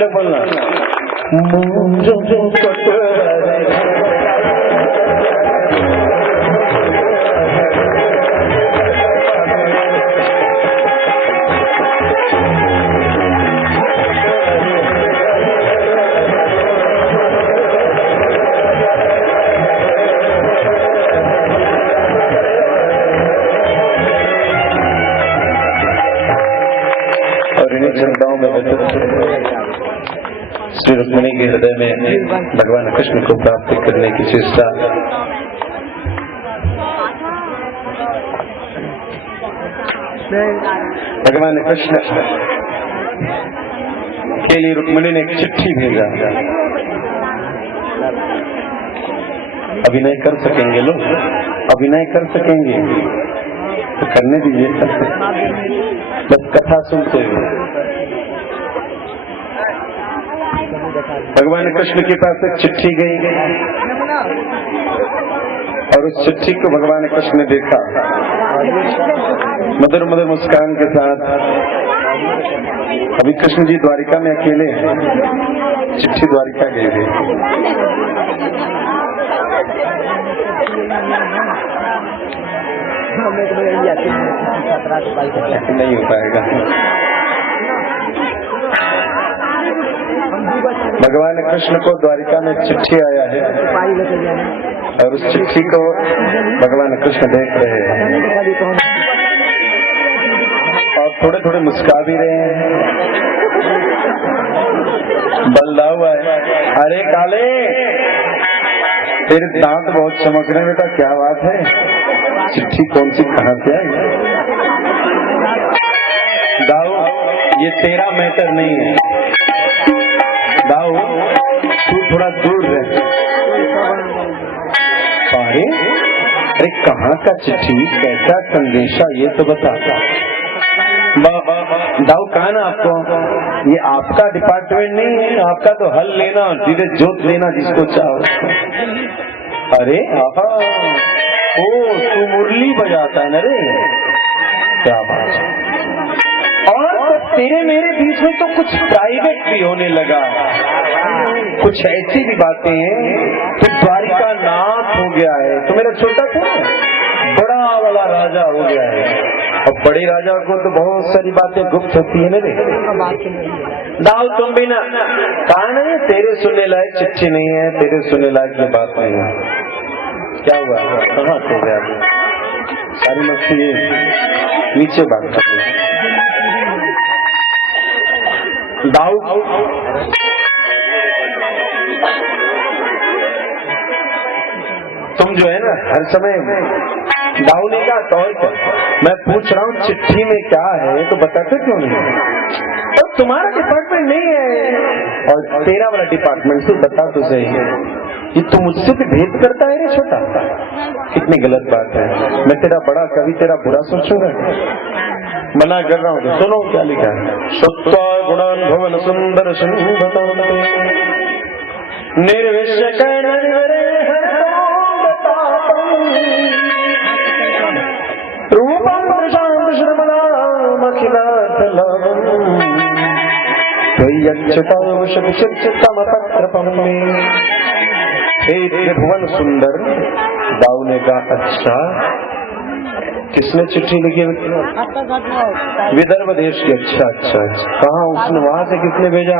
बोले बोलना मुझे चंदाओं में श्री रुक्मिणी के हृदय में भगवान कृष्ण को प्राप्त करने की चेष्टा। भगवान कृष्ण के लिए रुक्मिणी ने एक चिट्ठी भेजा। अभिनय कर सकेंगे लोग, अभिनय कर सकेंगे तो करने दीजिए, बस कथा सुनते हुए। भगवान कृष्ण के पास एक चिट्ठी गई और उस चिट्ठी को भगवान कृष्ण ने देखा। मधुर मधुर मुस्कान के साथ अभी कृष्ण जी द्वारिका में अकेले हैं, चिट्ठी द्वारिका गई थी। नहीं हो पाएगा। भगवान कृष्ण को द्वारिका में चिट्ठी आया है और उस चिट्ठी को भगवान कृष्ण देख रहे हैं और थोड़े थोड़े मुस्का भी रहे हैं। बल्ला हुआ है, अरे काले तेरे दांत बहुत चमक रहे हैं बेटा, क्या बात है? चिट्ठी कौन सी कहाँ से आई? दाऊ ये तेरा मैटर नहीं है, दाऊ तू थोड़ा दूर रह। अरे कहाँ का चिट्ठी, कैसा संदेशा, ये तो बता। दाऊ कहा ना आपको, ये आपका डिपार्टमेंट नहीं है, आपका तो हल लेना, सीधे जोत लेना जिसको चाहो। अरे आहा, ओ तू मुरली बजाता है ना रे, क्या बात है। और तो तेरे मेरे बीच में तो कुछ प्राइवेट भी होने लगा, कुछ ऐसी भी बातें हैं कि द्वारिका नाथ हो गया है, तो मेरा छोटा था बड़ा वाला राजा हो गया है। और बड़े राजा को तो बहुत सारी बातें गुप्त होती है ना रे। दाऊ तुम भी ना कहा नहीं, तेरे सुनने लायक चिट्ठी नहीं है, तेरे सुनने लायक ये बात नहीं है। क्या हुआ, कहाँ से गया? सारी मस्ती नीचे बात कर। दाऊ तुम जो है ना हर समय दाऊ ने कहा तौर पर मैं पूछ रहा हूँ चिट्ठी में क्या है, तो बताते क्यों नहीं? और तुम्हारा डिपार्टमेंट नहीं है और तेरा वाला डिपार्टमेंट से बता तो सही। ये तू मुझसे भी भेद करता है रे छोटा, कितनी गलत बात है। मैं तेरा बड़ा कभी तेरा बुरा सोचूंगा? मना कर रहा हूँ तो सुनो क्या लिखा है। श्रुत्वा गुणान् भवन सुंदर सुंदर निर्विश्य रूपं प्रशांत श्रमणामखिलातलम् भुवन सुंदर। दाऊ ने कहा अच्छा, किसने चिट्ठी लिखी? विदर्भ देश की। अच्छा अच्छा अच्छा, कहाँ उसने, वहाँ से किसने भेजा?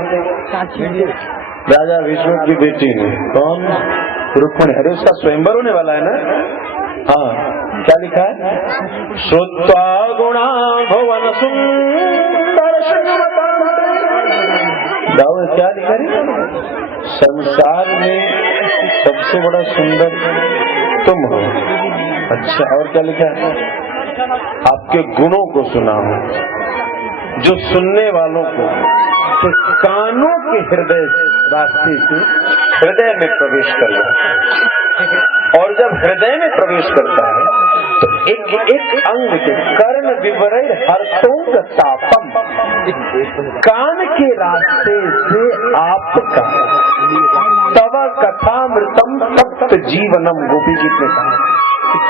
राजा विष्णु की बेटी ने। कौन? रुक्मिणी। अरे उसका स्वयंवर होने वाला है ना। हाँ, क्या लिखा है? श्रुत्वा गुणा भुवन सुंदर। दाऊ ने क्या लिखा है? संसार में सबसे बड़ा सुंदर तुम हो। अच्छा, और क्या लिखा है? आपके गुणों को सुना हो, जो सुनने वालों को के कानों के हृदय रास्ते से हृदय में प्रवेश कर लो। और जब हृदय में प्रवेश करता है तो एक एक अंग के कर्ण विवरण हर्षों तापम, कान के रास्ते से आपका तव कथामृतम तप्त जीवनम, गोपी गीत में कहा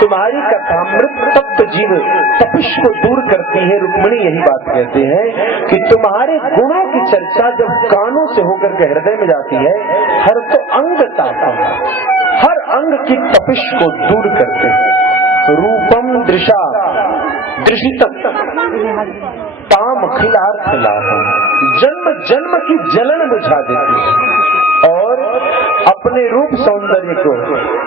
तुम्हारी कथामृत तप्त जीव तपिश को दूर करती है। रुक्मिणी यही बात कहते हैं कि तुम्हारे गुणों की चर्चा जब कानों से होकर के हृदय में जाती है, हर तो अंग तापम, हर अंग की तपिश को दूर करते हैं। रूपम दृशा दृशितम ताम अखिलार्थ लाभम, जन्म जन्म की जलन बुझा देती है। और अपने रूप सौंदर्य को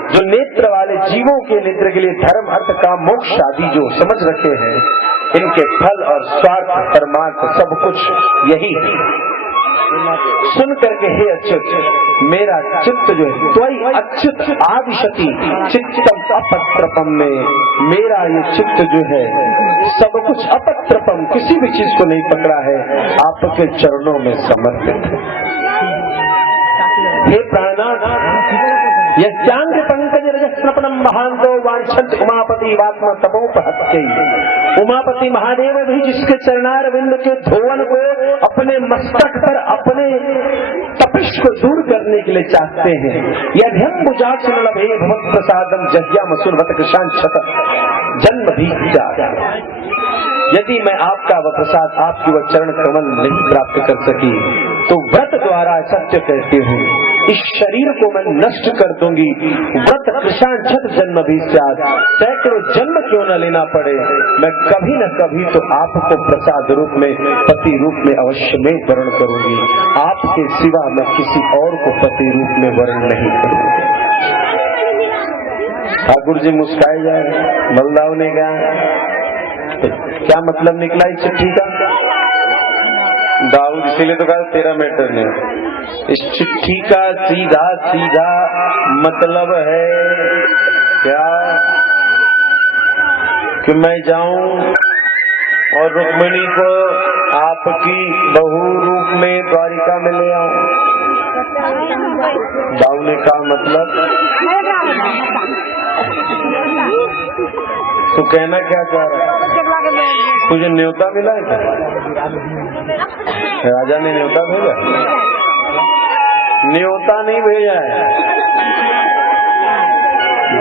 जो नेत्र वाले जीवों के नेत्र के लिए धर्म अर्थ काम मोक्ष आदि जो समझ रखे हैं, इनके फल और स्वार्थ परमार्थ सब कुछ यही है। सुन करके हे अच्युत, मेरा चित्त जो है त्वयि अच्युत आदिशति चित्तम अपत्रपम में, मेरा ये चित्त जो है सब कुछ अपत्रपम, किसी भी चीज को नहीं पकड़ा है, आपके चरणों में समर्पित है। हे प्राणनाथ, यज्ञांग पंकज रजस्नपनम महांतो वांछत उमापति वात्मा तपोपहत्यै, उमापति महादेव भी जिसके चरणार विंद के धोवन को अपने मस्तक पर अपने तपिश को दूर करने के लिए चाहते हैं। यद्यम बुजाक्षण लभे भवत् प्रसादम जह्या मसुरवत कृशांछत जन्म भी जाता। यदि मैं आपका वह प्रसाद, आपकी वह चरण कमल नहीं प्राप्त कर सकी, तो व्रत द्वारा सत्य कहती हूँ, इस शरीर को मैं नष्ट कर दूंगी। व्रत कृशांछत जन्म भी साथ, सैकड़ों जन्म क्यों न लेना पड़े, मैं कभी न कभी तो आपको प्रसाद रूप में, पति रूप में अवश्य में वर्ण करूंगी। आपके सिवा मैं किसी और को पति रूप में वर्ण नहीं करूंगी। ठाकुर जी मुस्काए जाए। बलदाव ने कहा, क्या मतलब निकला इस चिट्ठी का? दाऊद इसीलिए तो कहा तेरा मैटर नहीं। इस चिट्ठी का सीधा सीधा मतलब है क्या कि मैं जाऊं और रुक्मिणी को आपकी बहू रूप में द्वारिका में ले आऊं। दाऊ ने कहा मतलब तो कहना क्या चाह रहा है? तुझे न्योता मिला है क्या? राजा ने न्योता भेजा? न्योता नहीं भेजा है,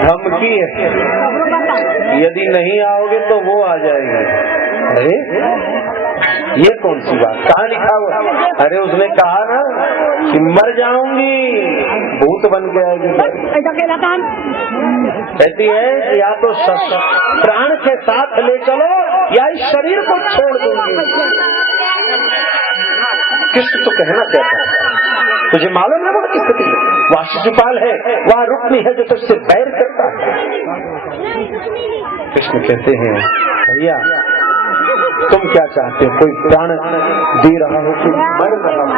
धमकी है। यदि नहीं आओगे तो वो आ जाएगी। अरे ये कौन सी बात? कहाँ लिखा हुआ? अरे उसने कहा ना कि मर जाऊंगी, भूत बन के आएगी। कहती है कि या तो प्राण के साथ ले चलो या इस शरीर को छोड़ दूंगी। कृष्ण तो कहना चाहता है, तुझे मालूम है वो किस स्थिति है? वहाँ शिशुपाल है, वहाँ रुक्मिणी है जो तुझसे बैर करता है। कृष्ण कहते हैं भैया तुम क्या चाहते हो? कोई प्राण दे रहा हो, कोई मर रहा हो,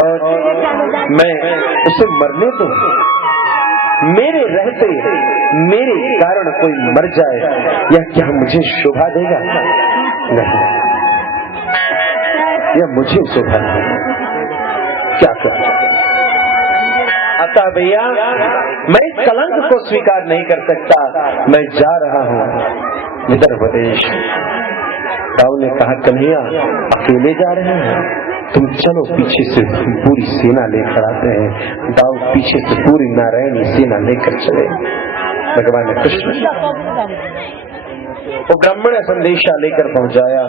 और मैं उसे मरने दूं? मेरे रहते मेरे कारण कोई मर जाए या क्या मुझे शोभा देगा? नहीं, या मुझे शोभा नहीं। क्या कर? अतः भैया मैं इस कलंक को स्वीकार नहीं कर सकता। मैं जा रहा हूँ विदर्भ देश। दाऊ ने कहा कन्हैया अकेले जा रहे हैं? तुम चलो, पीछे से पूरी सेना लेकर आते हैं। दाऊ पीछे से पूरी नारायणी सेना लेकर चले। भगवान कृष्ण वो ब्राह्मण संदेशा लेकर पहुंचाया।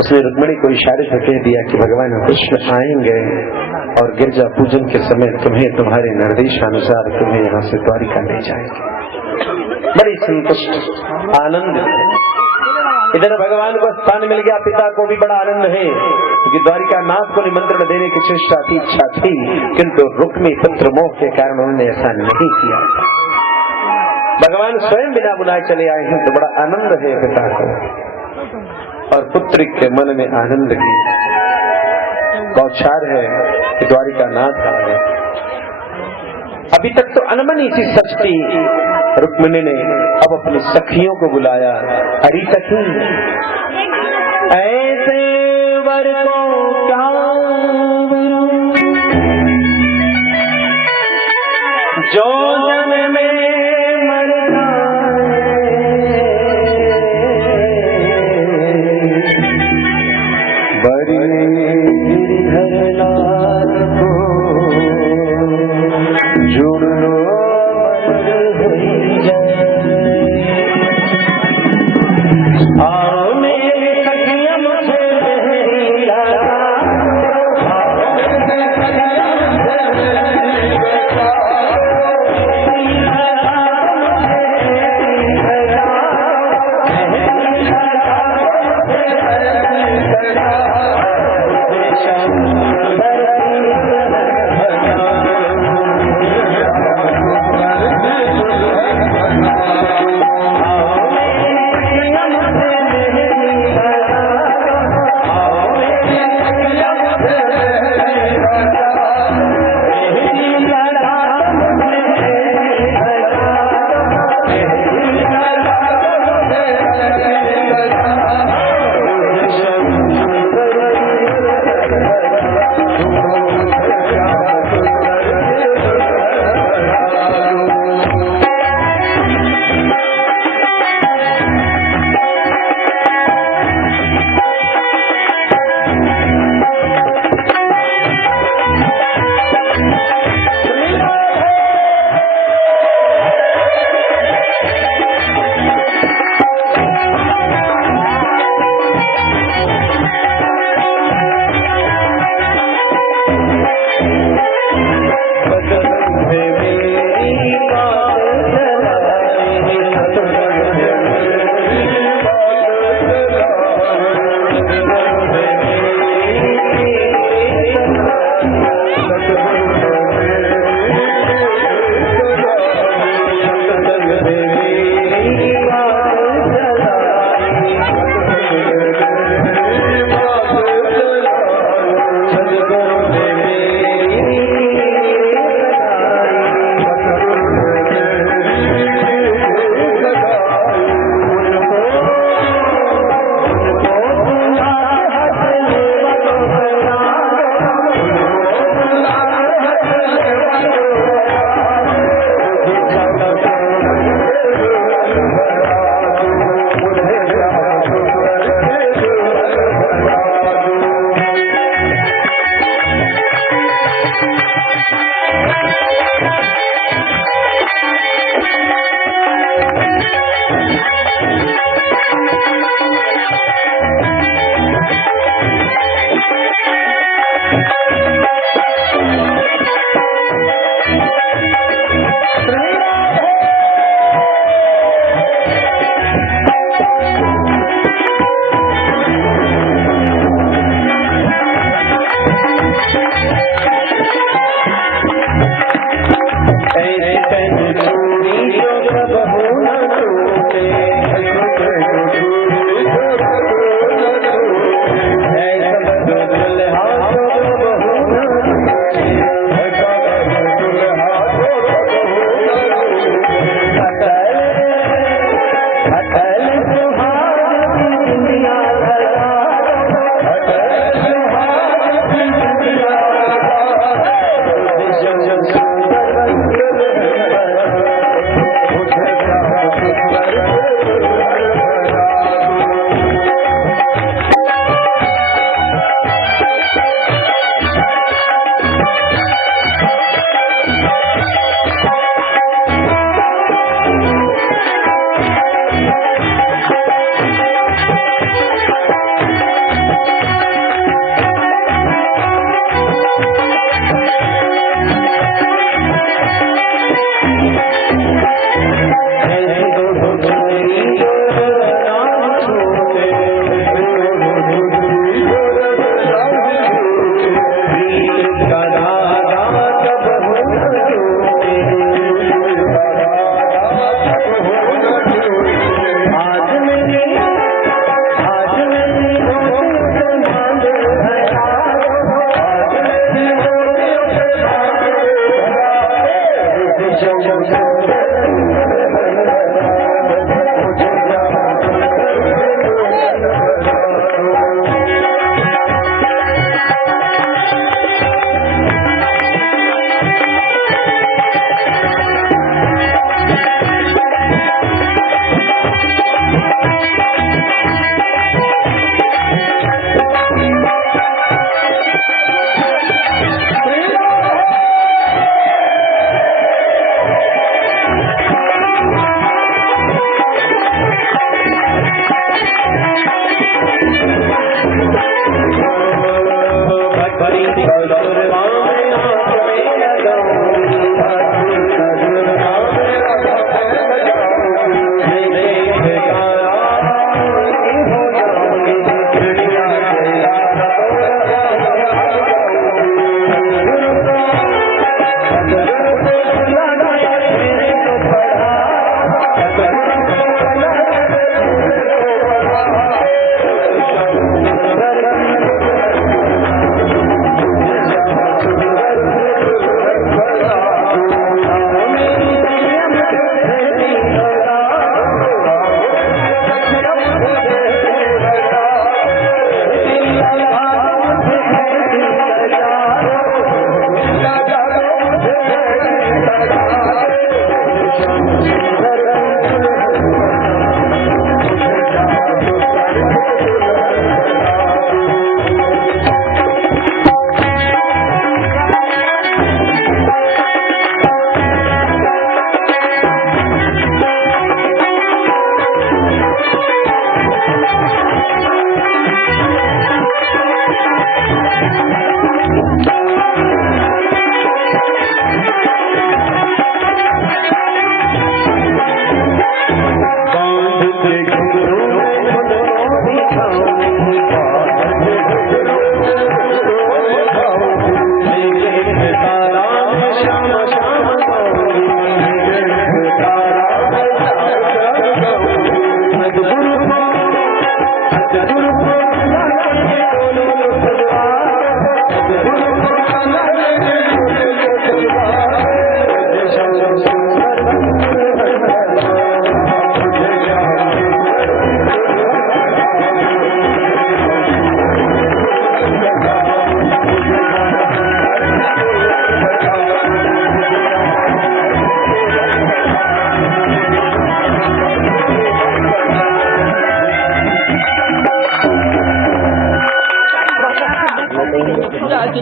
उसने रुक्मिणी को इशारे से कह दिया कि भगवान कृष्ण आएंगे और गिरजा पूजन के समय तुम्हें तुम्हारे निर्देशानुसार तुम्हें यहाँ से द्वारिका ले जाएंगे। बड़ी संतुष्ट आनंद। इधर भगवान को स्थान मिल गया, पिता को भी बड़ा आनंद है क्योंकि द्वारिका नाथ को निमंत्रण देने की चेष्टा थी, इच्छा थी, किंतु रुक्मी पुत्र मोह के कारण उन्होंने ऐसा नहीं किया। भगवान स्वयं बिना बुलाए चले आए हैं तो बड़ा आनंद है पिता को, और पुत्र के मन में आनंद की बौछार है कि द्वारिका नाथ आ गए। अभी तक तो अनमनी सी सच थी। रुक्मिणी ने अब अपनी सखियों को बुलाया। अरे सखी, ऐसे वर को क्या जो जन में मरना बड़ी गिरधरलाल को जुड़ लो जय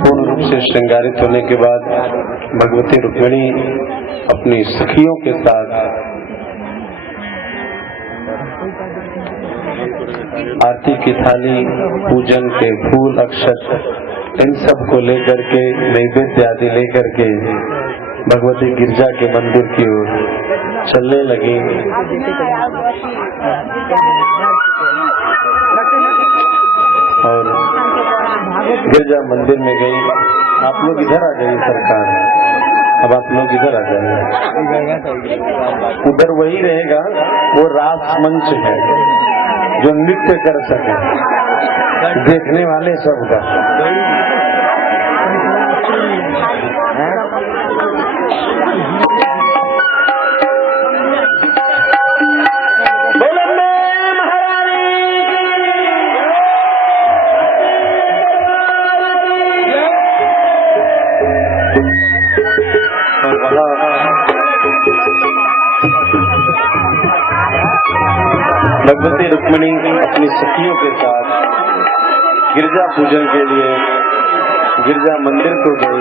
पूर्ण रूप से श्रृंगारित होने के बाद भगवती रुक्मिणी अपनी सखियों के साथ आरती की थाली, पूजन के फूल, अक्षत इन सब को लेकर के, नैवेद्य आदि लेकर के भगवती गिरजा के मंदिर की ओर चलने लगी। और गिरजा मंदिर में गई। आप लोग इधर आ जाइए सरकार, अब आप लोग इधर आ जाइए। उधर वही रहेगा, वो रास मंच है जो नृत्य कर सके, देखने वाले सबका। भगवती रुक्मिणी अपनी सखियों के साथ गिरजा पूजन के लिए गिरजा मंदिर को गई।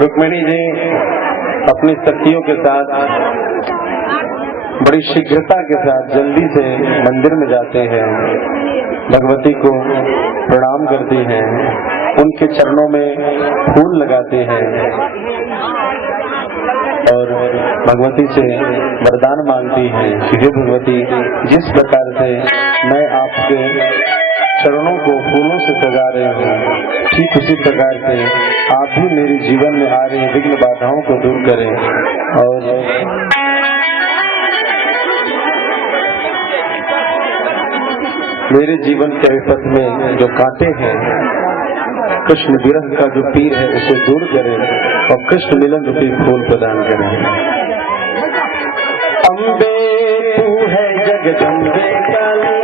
रुक्मिणी जी अपनी सखियों के साथ बड़ी शीघ्रता के साथ जल्दी से मंदिर में जाते हैं, भगवती को प्रणाम करती हैं, उनके चरणों में फूल लगाते हैं और भगवती से वरदान मांगती हैं कि हे भगवती, जिस प्रकार से मैं आपके चरणों को फूलों से सजा रही हूँ, ठीक उसी प्रकार से आप भी मेरे जीवन में आ रही विघ्न बाधाओं को दूर करें और मेरे जीवन के विपथ में जो कांटे हैं, कृष्ण विरह का जो पीर है उसे दूर करें और कृष्ण मिलन रूपी फूल प्रदान करें। अम्बे तू है जगदम्बे काली,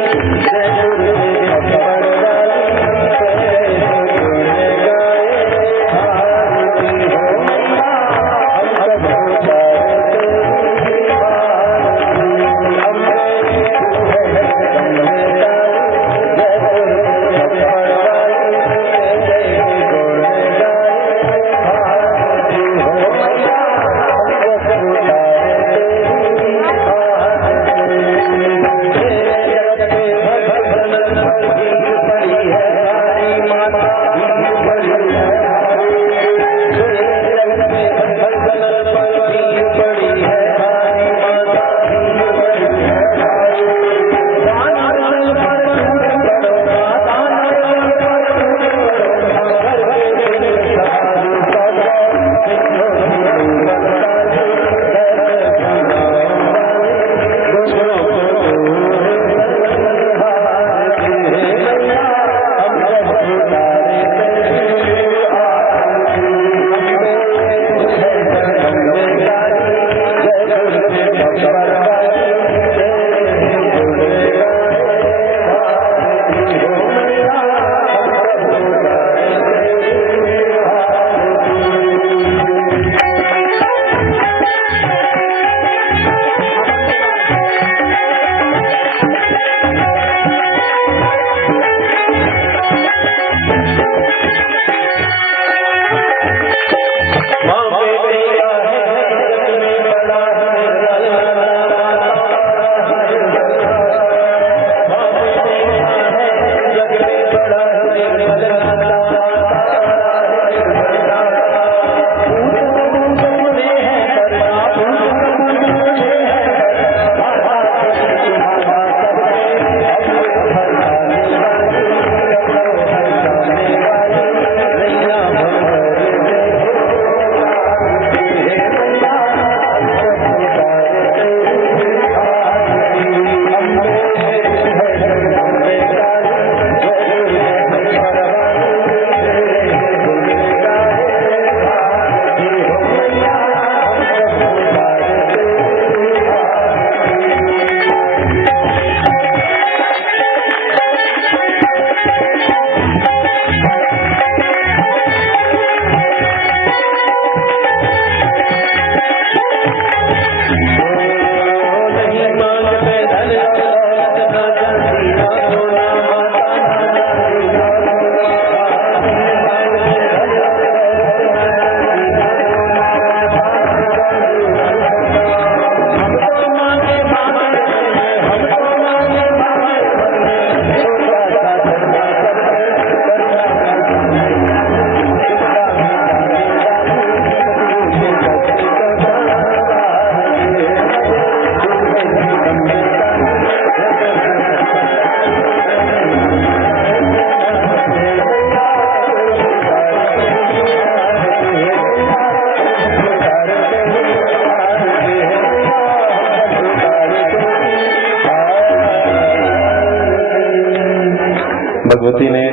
भगवती ने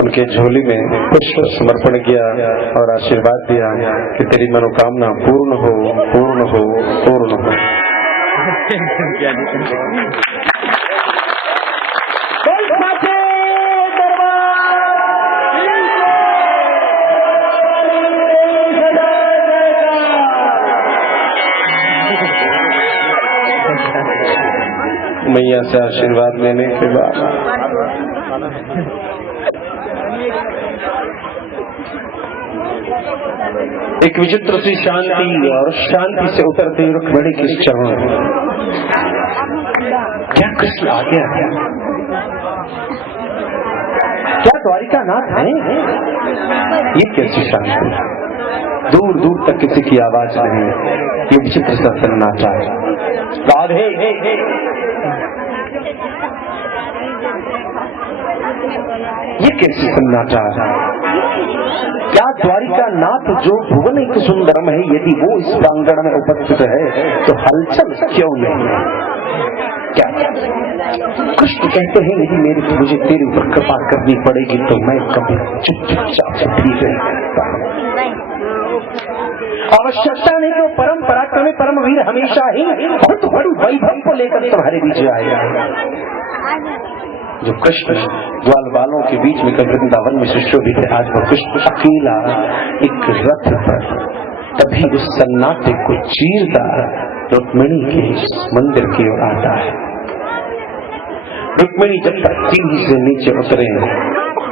उनके झोली में पुष्प समर्पण किया और आशीर्वाद दिया कि तेरी मनोकामना पूर्ण हो, पूर्ण हो, पूर्ण हो। मैया से आशीर्वाद लेने के बाद एक विचित्र सी शांति, और शांति से उतरते रुक्मिणी के चरण क्या कृष्ण आ गया, क्या द्वारिका नाथ है? ये कैसी शांति, दूर दूर तक किसी की आवाज नहीं, ये विचित्र सा सन्नाटा है। राधे ये कैसी सन्नाटा है? क्या द्वारिका नाथ जो भुवन एक सुंदरम है, यदि वो इस प्रांगण में उपस्थित है तो हलचल क्यों नहीं? क्या कृष्ण कहते हैं यदि मुझे तेरे ऊपर कृपा करनी पड़ेगी तो मैं कभी चुपचाप भी रहता हूं। आवश्यकता नहीं तो परम पराक्रमी परम वीर हमेशा ही बहुत बड़ी वैभव को लेकर तुम्हारे बीच आएगा। जो कृष्ण ग्वाल बालों के बीच में वृंदावन में सुशोभित है, आज वो कृष्ण अकेला एक रथ पर तभी उस सन्नाटे को चीरता रुक्मिणी के मंदिर की ओर आता है। रुक्मिणी जब तक सीढ़ी से नीचे उतरे